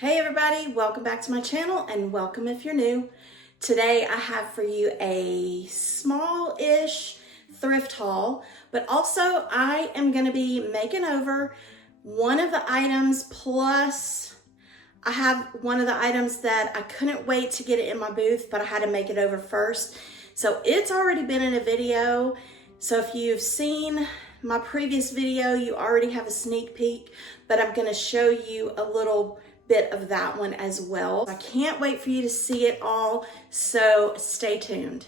Hey everybody, welcome back to my channel and welcome if you're new. Today I have for you a small-ish thrift haul, but also I am going to be making over one of the items, plus I have one of the items that I couldn't wait to get it in my booth, but I had to make it over first. So it's already been in a video, so if you've seen my previous video, you already have a sneak peek, but I'm going to show you a little bit of that one as well. I can't wait for you to see it all, so stay tuned.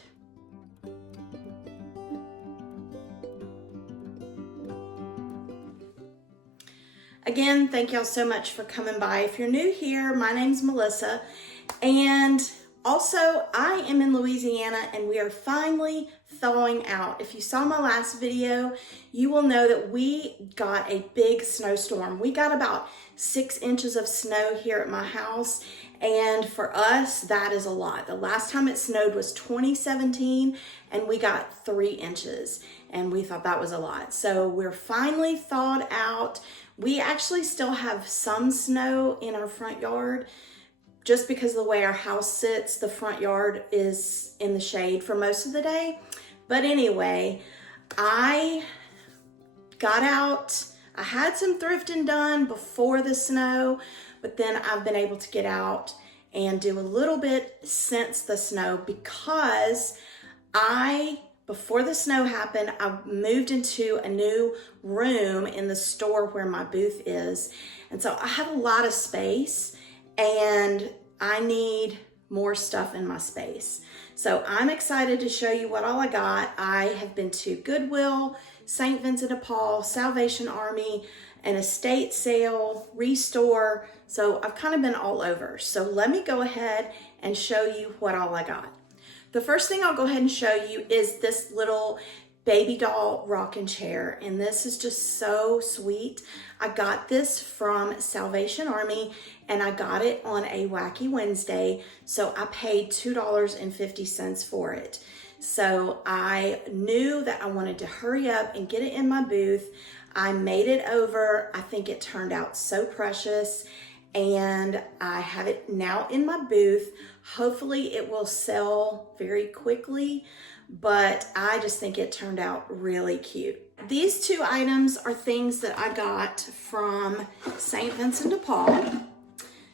Again, thank y'all so much for coming by. If you're new here, my name's Melissa, and also I am in Louisiana and we are finally thawing out. If you saw my last video, you will know that we got a big snowstorm. We got about 6 inches of snow here at my house, and for us, that is a lot. The last time it snowed was 2017, and we got 3 inches, and we thought that was a lot. So we're finally thawed out. We actually still have some snow in our front yard. Just because of the way our house sits, the front yard is in the shade for most of the day. But anyway, I got out. I had some thrifting done before the snow, but then I've been able to get out and do a little bit since the snow because before the snow happened, I moved into a new room in the store where my booth is. And so I have a lot of space and I need more stuff in my space. So I'm excited to show you what all I got. I have been to Goodwill, St. Vincent de Paul, Salvation Army, an estate sale, Restore. So I've kind of been all over. So let me go ahead and show you what all I got. The first thing I'll go ahead and show you is this little baby doll rocking chair, and this is just so sweet. I got this from Salvation Army and I got it on a Wacky Wednesday, so I paid $2.50 for it. So I knew that I wanted to hurry up and get it in my booth. I made it over. I think it turned out so precious, and I have it now in my booth. Hopefully it will sell very quickly, but I just think it turned out really cute. These two items are things that I got from St. Vincent de Paul.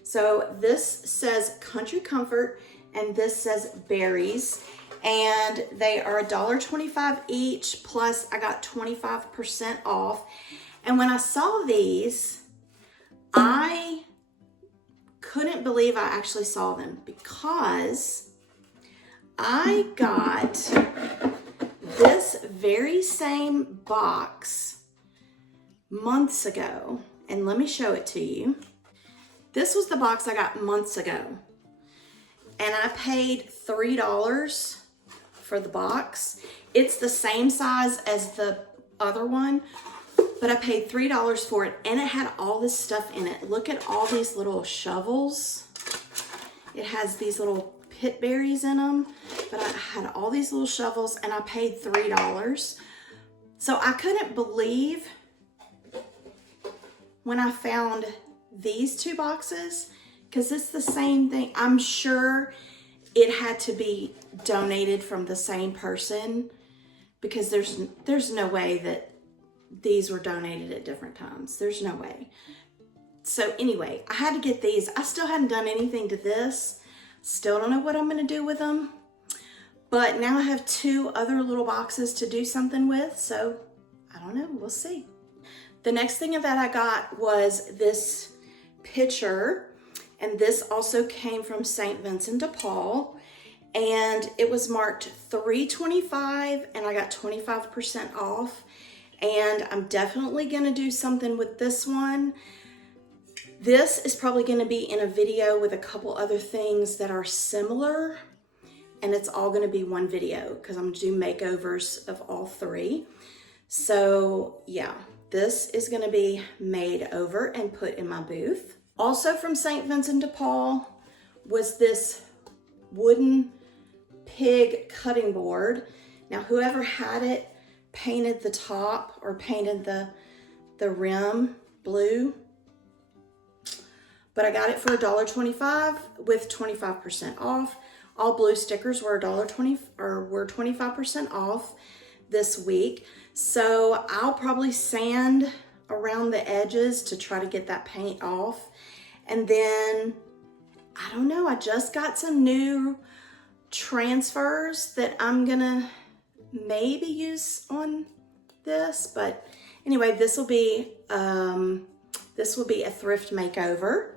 So this says Country Comfort and this says Berries, and they are $1.25 each, plus I got 25% off. And when I saw these, I couldn't believe I actually saw them because I got this very same box months ago, and let me show it to you. This was the box I got months ago, and I paid $3 for the box. It's the same size as the other one, but I paid $3 for it, and it had all this stuff in it. Look at all these little shovels. It has these little pit berries in them, but I had all these little shovels and I paid $3. So I couldn't believe when I found these two boxes, because it's the same thing. I'm sure it had to be donated from the same person, because there's no way that these were donated at different times. There's no way. So anyway, I had to get these. I still hadn't done anything to this. Still don't know what I'm going to do with them. But now I have two other little boxes to do something with. So I don't know. We'll see. The next thing that I got was this pitcher. And this also came from St. Vincent de Paul. And it was marked $3.25 and I got 25% off. And I'm definitely going to do something with this one. This is probably going to be in a video with a couple other things that are similar, and it's all going to be one video because I'm going to do makeovers of all three. So yeah, this is going to be made over and put in my booth. Also from St. Vincent de Paul was this wooden pig cutting board. Now whoever had it painted the top or painted the rim blue. but I got it for $1.25 with 25% off. All blue stickers were $1.20 or were 25% off this week. So I'll probably sand around the edges to try to get that paint off. And then, I don't know, I just got some new transfers that I'm gonna maybe use on this, but anyway, this will be a thrift makeover.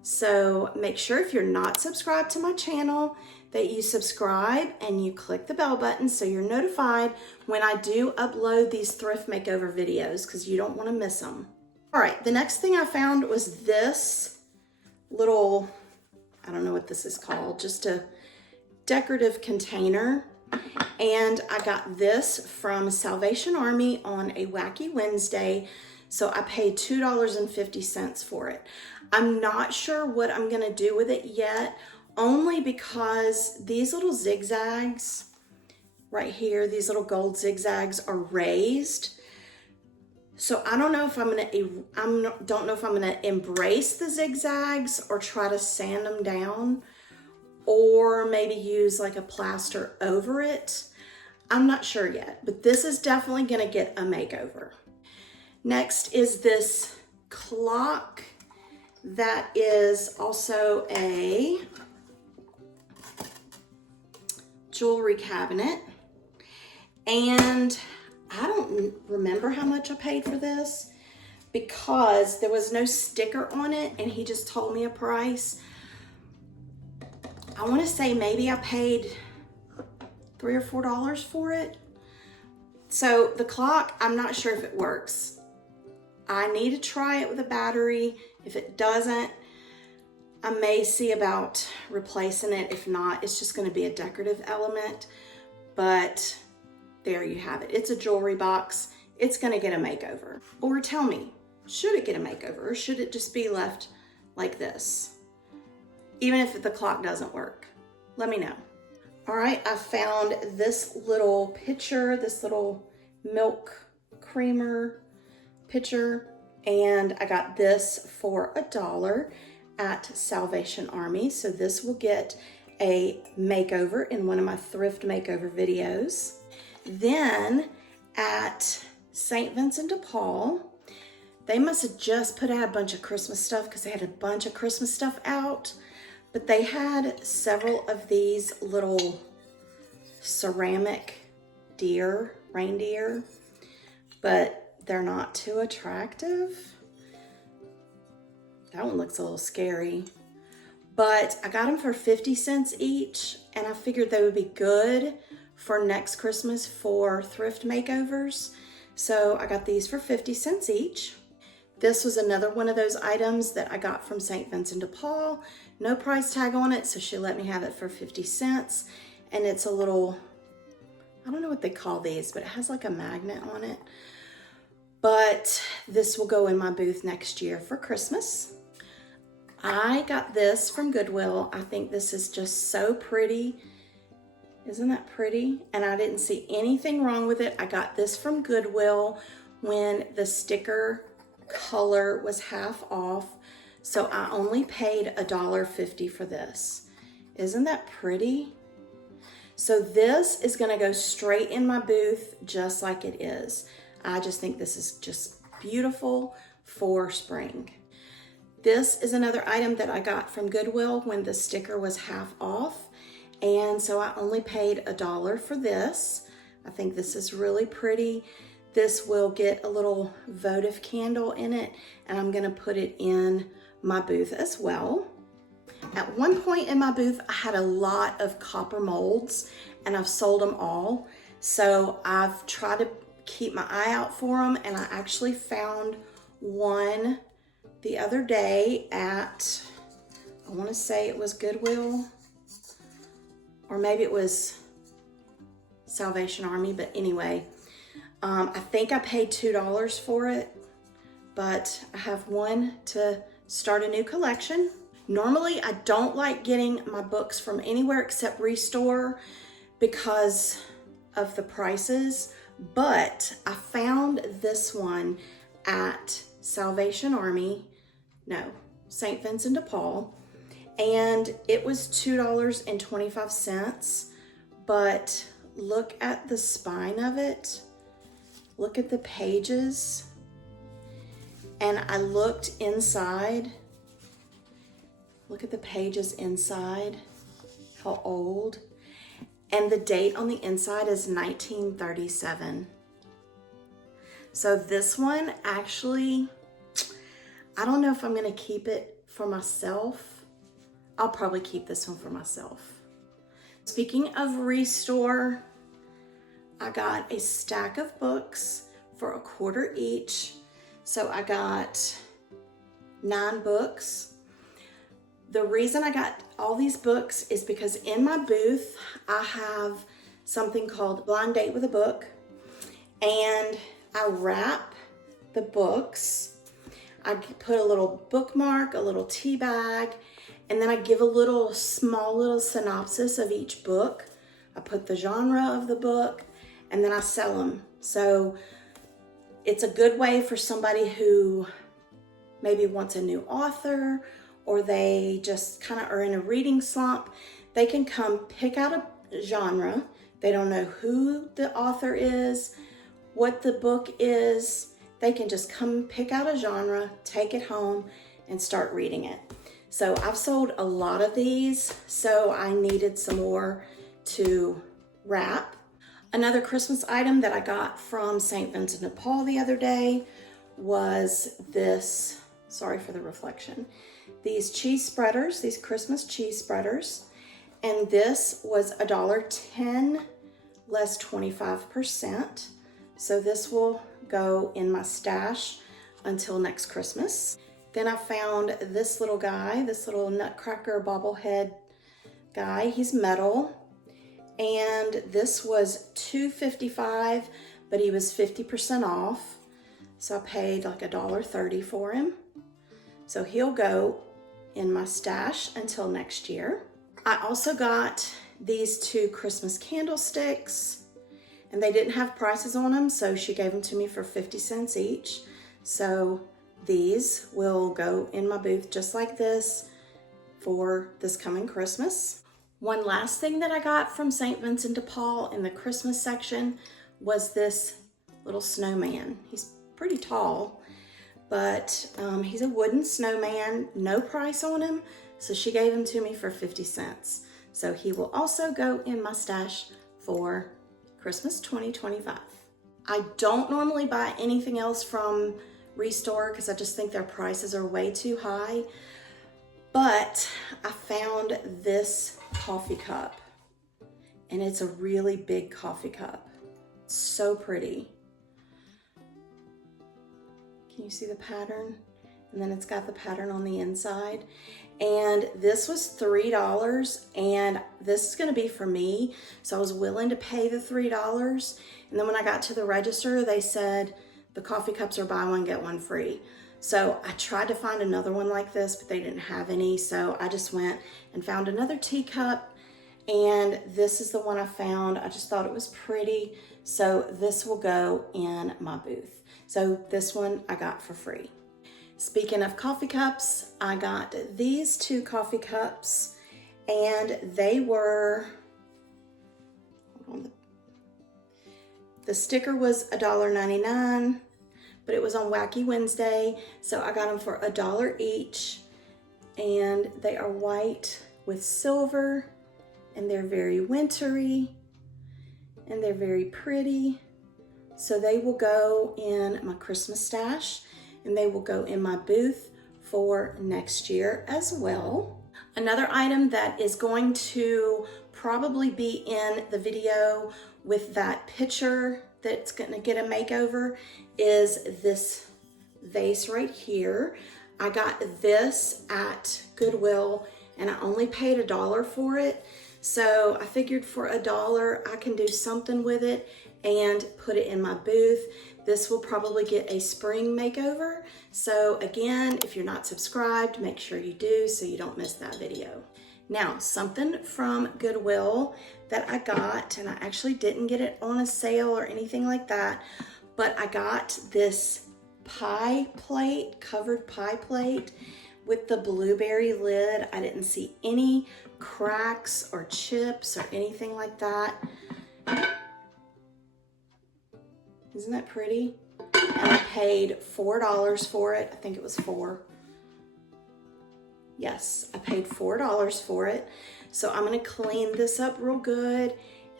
So make sure if you're not subscribed to my channel that you subscribe and you click the bell button so you're notified when I do upload these thrift makeover videos, because you don't want to miss them. All right, the next thing I found was this little, I don't know what this is called, just a decorative container. And I got this from Salvation Army on a Wacky Wednesday. So I paid $2.50 for it. I'm not sure what I'm gonna do with it yet, only because these little zigzags right here, these little gold zigzags are raised. So I don't know if don't know if I'm gonna embrace the zigzags or try to sand them down, or maybe use like a plaster over it. I'm not sure yet, but this is definitely gonna get a makeover. Next is this clock that is also a jewelry cabinet. And I don't remember how much I paid for this because there was no sticker on it and he just told me a price. I want to say maybe I paid $3 or $4 for it. So the clock, I'm not sure if it works. I need to try it with a battery. If it doesn't, I may see about replacing it. If not, it's just going to be a decorative element. But there you have it. It's a jewelry box. It's going to get a makeover. Or tell me, should it get a makeover or should it just be left like this? Even if the clock doesn't work, let me know. All right, I found this little pitcher, this little milk creamer pitcher, and I got this for $1 at Salvation Army. So this will get a makeover in one of my thrift makeover videos. Then at St. Vincent de Paul, they must have just put out a bunch of Christmas stuff because they had a bunch of Christmas stuff out. But they had several of these little ceramic reindeer, but they're not too attractive. That one looks a little scary. But I got them for 50 cents each, and I figured they would be good for next Christmas for thrift makeovers. So I got these for 50 cents each. This was another one of those items that I got from St. Vincent de Paul. No price tag on it, so she let me have it for 50 cents. And it's a little, I don't know what they call these, but it has like a magnet on it. But this will go in my booth next year for Christmas. I got this from Goodwill. I think this is just so pretty. Isn't that pretty? And I didn't see anything wrong with it. I got this from Goodwill when the sticker color was half off. So I only paid $1.50 for this. Isn't that pretty? So this is gonna go straight in my booth just like it is. I just think this is just beautiful for spring. This is another item that I got from Goodwill when the sticker was half off. And so I only paid $1 for this. I think this is really pretty. This will get a little votive candle in it, and I'm gonna put it in my booth as well. At one point in my booth, I had a lot of copper molds, and I've sold them all. So I've tried to keep my eye out for them, and I actually found one the other day at, I wanna say it was Goodwill, or maybe it was Salvation Army, but anyway, I think I paid $2 for it, but I have one to start a new collection. Normally, I don't like getting my books from anywhere except Restore because of the prices, but I found this one at Salvation Army. No, St. Vincent de Paul, and it was $2.25, but look at the spine of it. Look at the pages. And I looked inside. Look at the pages inside, how old. And the date on the inside is 1937. So this one actually, I don't know if I'm gonna keep it for myself. I'll probably keep this one for myself. Speaking of restore, I got a stack of books for $1 each. So I got 9 books. The reason I got all these books is because in my booth, I have something called Blind Date with a Book, and I wrap the books. I put a little bookmark, a little tea bag, and then I give a small little synopsis of each book. I put the genre of the book, and then I sell them. So it's a good way for somebody who maybe wants a new author, or they just kind of are in a reading slump. They can come pick out a genre. They don't know who the author is, what the book is. They can just come pick out a genre, take it home, and start reading it. So I've sold a lot of these, so I needed some more to wrap. Another Christmas item that I got from St. Vincent de Paul the other day was this, sorry for the reflection, these cheese spreaders, these Christmas cheese spreaders. And this was $1.10 less 25%. So this will go in my stash until next Christmas. Then I found this little guy, this little nutcracker bobblehead guy. He's metal. And this was $2.55, but he was 50% off. So I paid like $1.30 for him. So he'll go in my stash until next year. I also got these 2 Christmas candlesticks, and they didn't have prices on them, so she gave them to me for 50 cents each. So these will go in my booth just like this for this coming Christmas. One last thing that I got from St. Vincent de Paul in the Christmas section was this little snowman. He's pretty tall, but he's a wooden snowman, no price on him, so she gave him to me for 50 cents. So he will also go in my stash for Christmas 2025. I don't normally buy anything else from Restore because I just think their prices are way too high, but I found this coffee cup, and it's a really big coffee cup. It's so pretty. Can you see the pattern? And then it's got the pattern on the inside. And this was $3, and this is gonna be for me. So I was willing to pay the $3. And then when I got to the register, they said the coffee cups are buy one, get one free. So I tried to find another one like this, but they didn't have any. So I just went and found another teacup, and this is the one I found. I just thought it was pretty. So this will go in my booth. So this one I got for free. Speaking of coffee cups, I got these 2 coffee cups, and they were, the sticker was $1.99, but it was on Wacky Wednesday, so I got them for $1 each, and they are white with silver, and they're very wintry, and they're very pretty. So they will go in my Christmas stash, and they will go in my booth for next year as well. Another item that is going to probably be in the video with that picture that's gonna get a makeover is this vase right here. I got this at Goodwill, and I only paid $1 for it. So I figured for $1, I can do something with it and put it in my booth. This will probably get a spring makeover. So again, if you're not subscribed, make sure you do so you don't miss that video. Now, something from Goodwill that I got, and I actually didn't get it on a sale or anything like that, but I got this pie plate, covered pie plate with the blueberry lid. I didn't see any cracks or chips or anything like that. Isn't that pretty? And I paid $4 for it. I think it was $4. Yes, I paid $4 for it. So I'm gonna clean this up real good,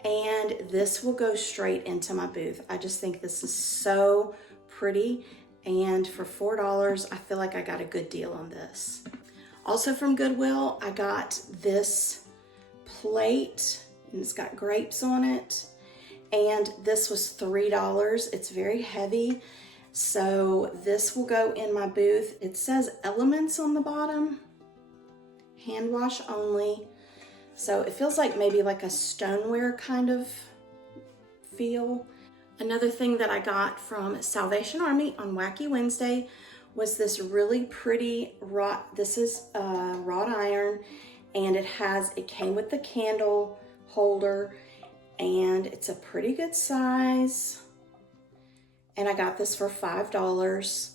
and this will go straight into my booth. I just think this is so pretty, and for $4, I feel like I got a good deal on this. Also from Goodwill, I got this plate, and it's got grapes on it, and this was $3. It's very heavy, so this will go in my booth. It says elements on the bottom, hand wash only. So it feels like maybe like a stoneware kind of feel. Another thing that I got from Salvation Army on Wacky Wednesday was this really pretty this is wrought iron, and it came with the candle holder, and it's a pretty good size. And I got this for $5.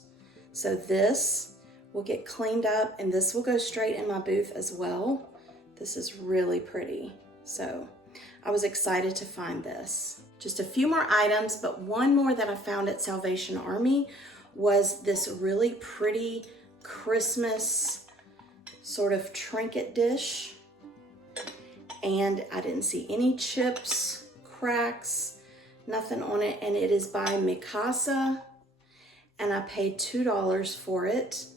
So this will get cleaned up, and this will go straight in my booth as well. This is really pretty. So I was excited to find this. Just a few more items, but one more that I found at Salvation Army was this really pretty Christmas sort of trinket dish. And I didn't see any chips, cracks, nothing on it. And it is by Mikasa, and I paid $2 for it.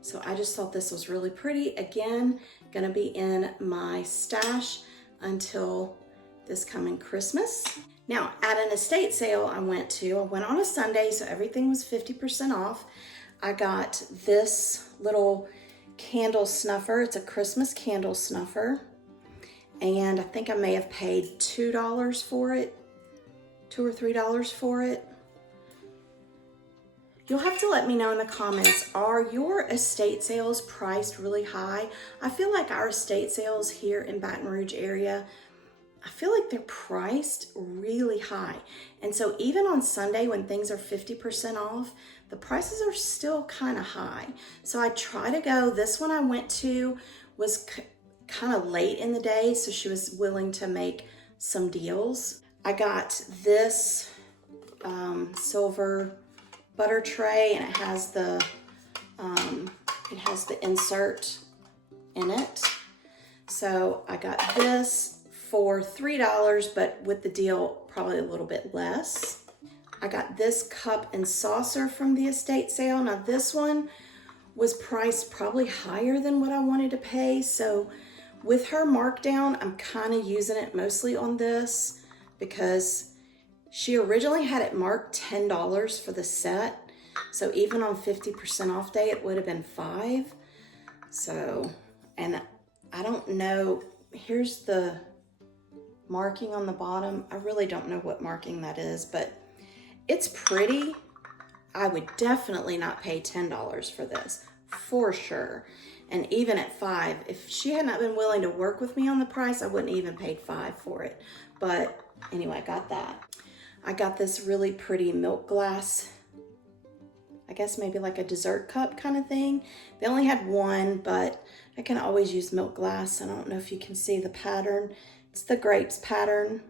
So I just thought this was really pretty. Again, gonna be in my stash until this coming Christmas. Now, at an estate sale I went on a Sunday, so everything was 50% off. I got this little candle snuffer. It's a Christmas candle snuffer, and I think I may have paid $2 for it, $2 or $3 for it. You'll have to let me know in the comments, are your estate sales priced really high? I feel like our estate sales here in Baton Rouge area, I feel like they're priced really high. And so even on Sunday when things are 50% off, the prices are still kind of high. So I try to go. This one I went to was kind of late in the day, so she was willing to make some deals. I got this silver butter tray, and it has the insert in it. So I got this for $3, but with the deal, probably a little bit less. I got this cup and saucer from the estate sale. Now this one was priced probably higher than what I wanted to pay. So with her markdown, I'm kind of using it mostly on this because she originally had it marked $10 for the set. So even on 50% off day, it would have been $5. So, and I don't know, here's the marking on the bottom. I really don't know what marking that is, but it's pretty. I would definitely not pay $10 for this, for sure. And even at $5, if she had not been willing to work with me on the price, I wouldn't even paid $5 for it. But anyway, I got that. I got this really pretty milk glass, I guess maybe like a dessert cup kind of thing. They only had one, but I can always use milk glass. I don't know if you can see the pattern. It's the grapes pattern,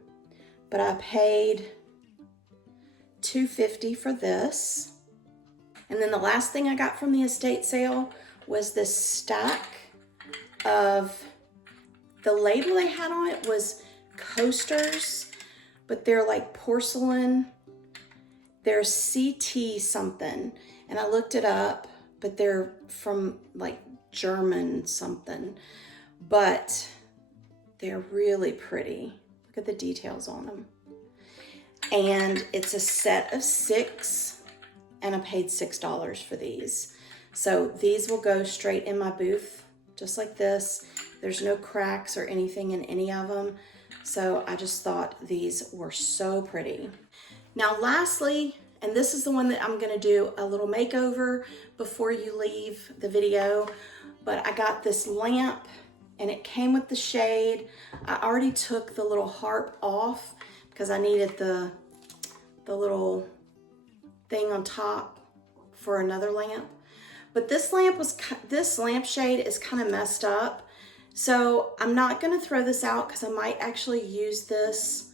but I paid $2.50 for this. And then the last thing I got from the estate sale was this stack of, the label they had on it was coasters, but they're like porcelain. They're CT something, and I looked it up, but they're from like German something, but they're really pretty. Look at the details on them. And it's a set of 6, and I paid $6 for these. So these will go straight in my booth, just like this. There's no cracks or anything in any of them. So I just thought these were so pretty. Now lastly, and this is the one that I'm gonna do a little makeover before you leave the video, but I got this lamp and it came with the shade. I already took the little harp off because I needed the little thing on top for another lamp. But this lampshade is kind of messed up. So I'm not gonna throw this out because I might actually use this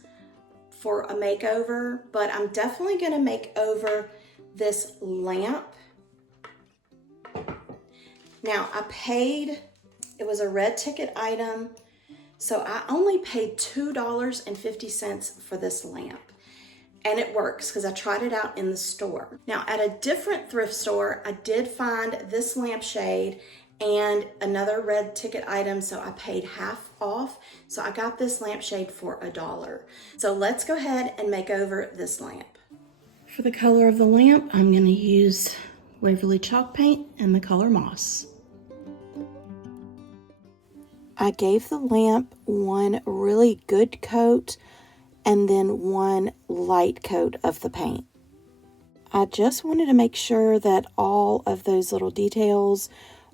for a makeover, but I'm definitely gonna make over this lamp. Now it was a red ticket item, so I only paid $2.50 for this lamp. And it works because I tried it out in the store. Now at a different thrift store, I did find this lampshade and another red ticket item, so I paid half off. So I got this lampshade for $1. So let's go ahead and make over this lamp. For the color of the lamp, I'm gonna use Waverly chalk paint and the color moss. I gave the lamp one really good coat and then one light coat of the paint. I just wanted to make sure that all of those little details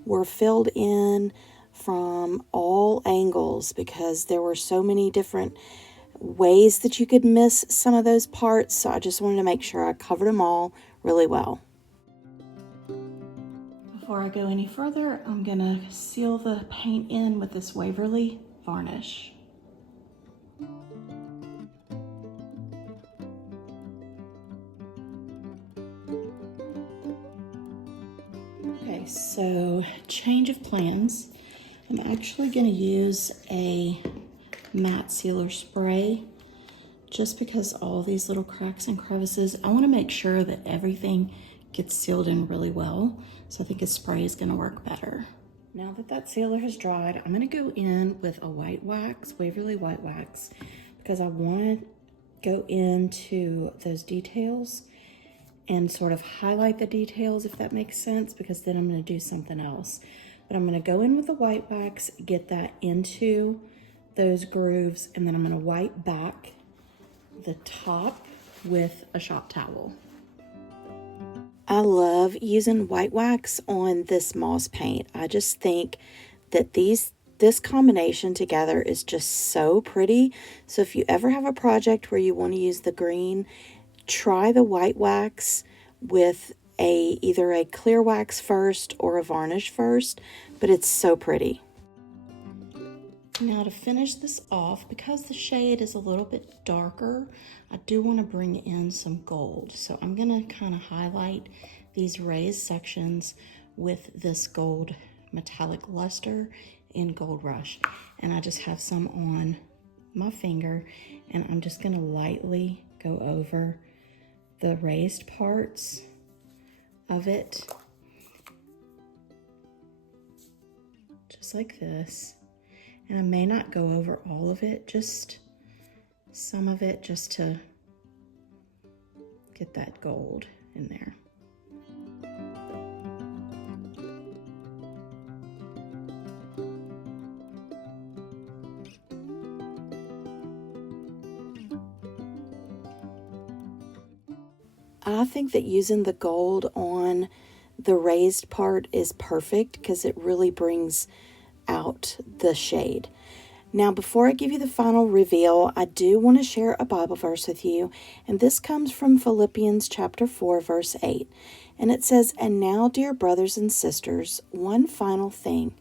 were filled in from all angles because there were so many different ways that you could miss some of those parts. So I just wanted to make sure I covered them all really well. Before I go any further, I'm gonna seal the paint in with this Waverly varnish. Okay, so change of plans. I'm actually going to use a matte sealer spray just because all these little cracks and crevices, I want to make sure that everything gets sealed in really well. So I think a spray is going to work better. Now that that sealer has dried, I'm going to go in with a white wax, Waverly white wax, because I want to go into those details and sort of highlight the details, if that makes sense, because then I'm going to do something else. But I'm going to go in with the white wax, get that into those grooves, and then I'm going to wipe back the top with a shop towel. I love using white wax on this moss paint. I just think that this combination together is just so pretty. So if you ever have a project where you want to use the green, try the white wax with either a clear wax first or a varnish first, but it's so pretty. Now to finish this off, because the shade is a little bit darker, I do want to bring in some gold. So I'm going to kind of highlight these raised sections with this gold metallic luster in Gold Rush. And I just have some on my finger, and I'm just going to lightly go over the raised parts of it, just like this. And I may not go over all of it, just some of it, just to get that gold in there. I think that using the gold on the raised part is perfect because it really brings out the shade. Now, before I give you the final reveal, I do want to share a Bible verse with you, and this comes from Philippians chapter 4, verse 8. And it says, "And now, dear brothers and sisters, one final thing.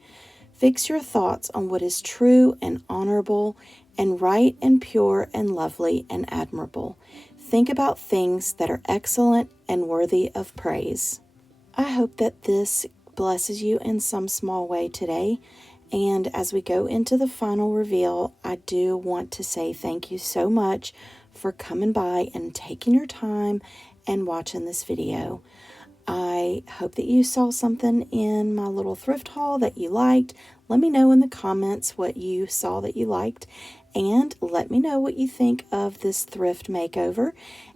Fix your thoughts on what is true and honorable and right and pure and lovely and admirable. Think about things that are excellent and worthy of praise." I hope that this blesses you in some small way today. And as we go into the final reveal, I do want to say thank you so much for coming by and taking your time and watching this video. I hope that you saw something in my little thrift haul that you liked. Let me know in the comments what you saw that you liked, and let me know what you think of this thrift makeover.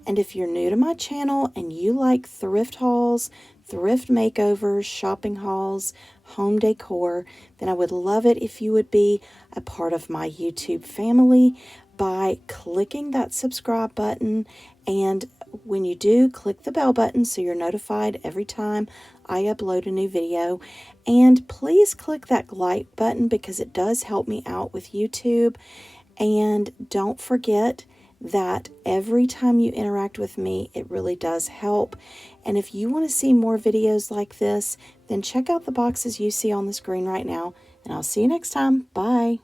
And if you're new to my channel and you like thrift hauls, thrift makeovers, shopping hauls, home decor, then I would love it if you would be a part of my YouTube family by clicking that subscribe button. And when you do, click the bell button so you're notified every time I upload a new video. And please click that like button because it does help me out with YouTube. And don't forget that every time you interact with me, it really does help. And if you want to see more videos like this, then check out the boxes you see on the screen right now. And I'll see you next time. Bye.